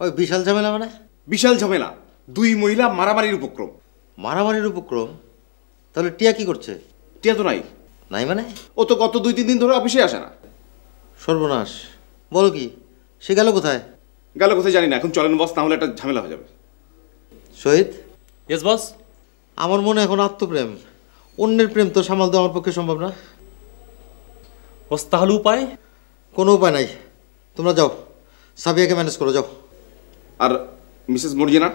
ওই বিশাল ঝামেলা মানে? বিশাল ঝামেলা, দুই মহিলা মারামারির উপক্রম। মারামারির উপক্রম? তাহলে টিয়া কি করছে? টিয়া তো নাই। নাই মানে? ও তো গত 2-3 দিন ধরে অফিসে আসে না। সর্বনাশ, বলো কি? সে গেল কোথায়? গেল কোথায় জানি না। এখন চলেন বস, না হলে একটা ঝামেলা হয়ে যাবে। শহীদ, ইয়েস বস। আমার মনে এখন আত্মপ্রেম, অন্যের প্রেম তো সামাল দেওয়া আমার পক্ষে সম্ভব না। বস তাহলে উপায়? কোনো উপায় নাই, তোমরা যাও, সাবিয়াকে ম্যানেজ করো, যাও। আর মিসেস মর্জিনা?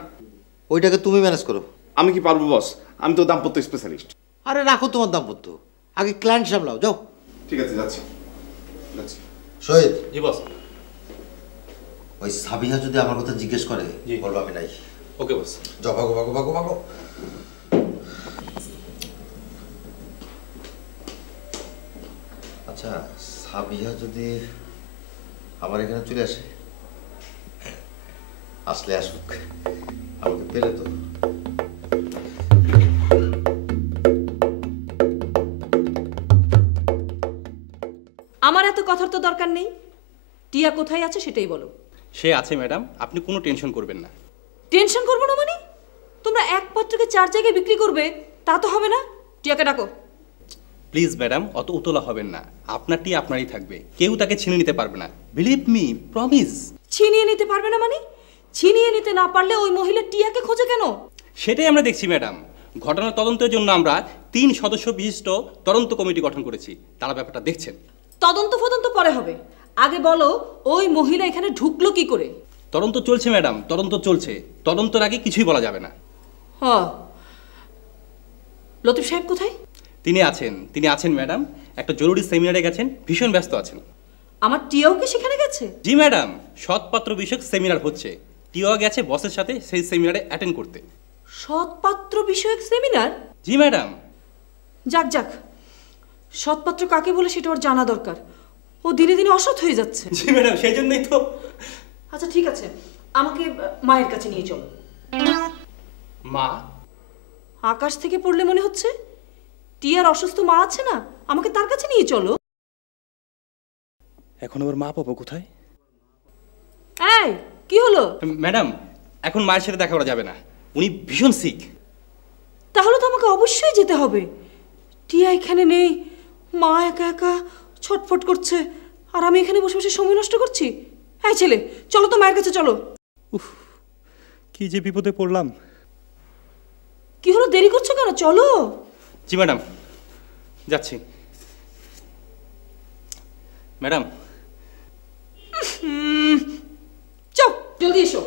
ওইটাকে তুমি ম্যানেজ করো। আমি কি পারবো বস? আমি তো দাম্পত্য স্পেশালিস্ট। আরে রাখো তোমার দাম্পত্য, আগে ক্লায়েন্ট সামলাও, যাও। ঠিক আছে, যাচ্ছি যাচ্ছি। শহীদ, জি বস। ওই সাবিহা যদি আমার কথা জিজ্ঞেস করে জি। বলবো আমি নাই। ওকে বস। যাও, ভাগো ভাগো ভাগো ভাগো। আচ্ছা, সাবিহা যদি আমার এখানে চলে আসে, আসলে আসুক, আমাকে পেলে তো। আমার এত কথার তো দরকার নেই। টিয়া কোথায় আছে সেটাই বলো। সে আছে ম্যাডাম, আপনি কোনো টেনশন করবেন না। টেনশন করবো না মানে? তোমরা এক পাত্রকে 4 জায়গায় বিক্রি করবে, তা তো হবে না। টিয়াকে ডাকো। প্লিজ ম্যাডাম, অত উতলা হবেন না। আপনারটি আপনারই থাকবে, কেউ তাকে ছিনে নিতে পারবে না। Believe me, promise. ছিনিয়ে নিতে পারবে না মানে? ছিনিয়ে নিতে না পারলে ওই মহিলা টিয়াকে খোঁজে কেন? সেটাই আমরা দেখছি ম্যাডাম। ঘটনা তদন্তের জন্য আমরা 3 সদস্য বিশিষ্ট তদন্ত কমিটি গঠন করেছি, তারা ব্যাপারটা দেখছেন। তদন্ত ফদন্ত পরে হবে, আগে বলো ওই মহিলা এখানে ঢুকলো কি করে? তদন্ত চলছে ম্যাডাম, তদন্ত চলছে। তদন্তের আগে কিছুই বলা যাবে না। হ, লতিফ সাহেব কোথায়? তিনি আছেন ম্যাডাম, একটা জরুরি সেমিনারে গেছেন, ভীষণ ব্যস্ত আছেন। আমার টিয়াও কি সেখানে গেছে? জি ম্যাডাম, সৎপাত্র বিষয়ক সেমিনার হচ্ছে। টিও গেছে বসের সাথে সেই সেমিনারে অ্যাটেন্ড করতে। সৎপাত্র বিষয়ক সেমিনার? জি ম্যাডাম। যাক যাক, সৎপাত্র কাকে বলে সেটা ওর জানা দরকার। ও দিনে দিনে অসৎ হয়ে যাচ্ছে। জি ম্যাডাম, সেই জন্যই তো। আচ্ছা ঠিক আছে, আমাকে মায়ের কাছে নিয়ে চলো। মা? আকাশ থেকে পড়লে মনে হচ্ছে। টিয়ার অসুস্থ মা আছে না, আমাকে তার কাছে নিয়ে চলো। এখন আবার মা পাবো কোথায়? এই কি হলো? ম্যাডাম, এখন মায়ের সাথে দেখা করা যাবে না, উনি ভীষণ সিক। তাহলে তো আমাকে অবশ্যই যেতে হবে। টিয়া এখানে নেই, মা একা একা ছটফট করছে, আর আমি এখানে বসে বসে সময় নষ্ট করছি। এই ছেলে, চলো তো মায়ের কাছে চলো। কি যে বিপদে পড়লাম। কি হলো, দেরি করছো কেন? চলো। জি ম্যাডাম, যাচ্ছি। ম্যাডাম, চল জলদি এসো।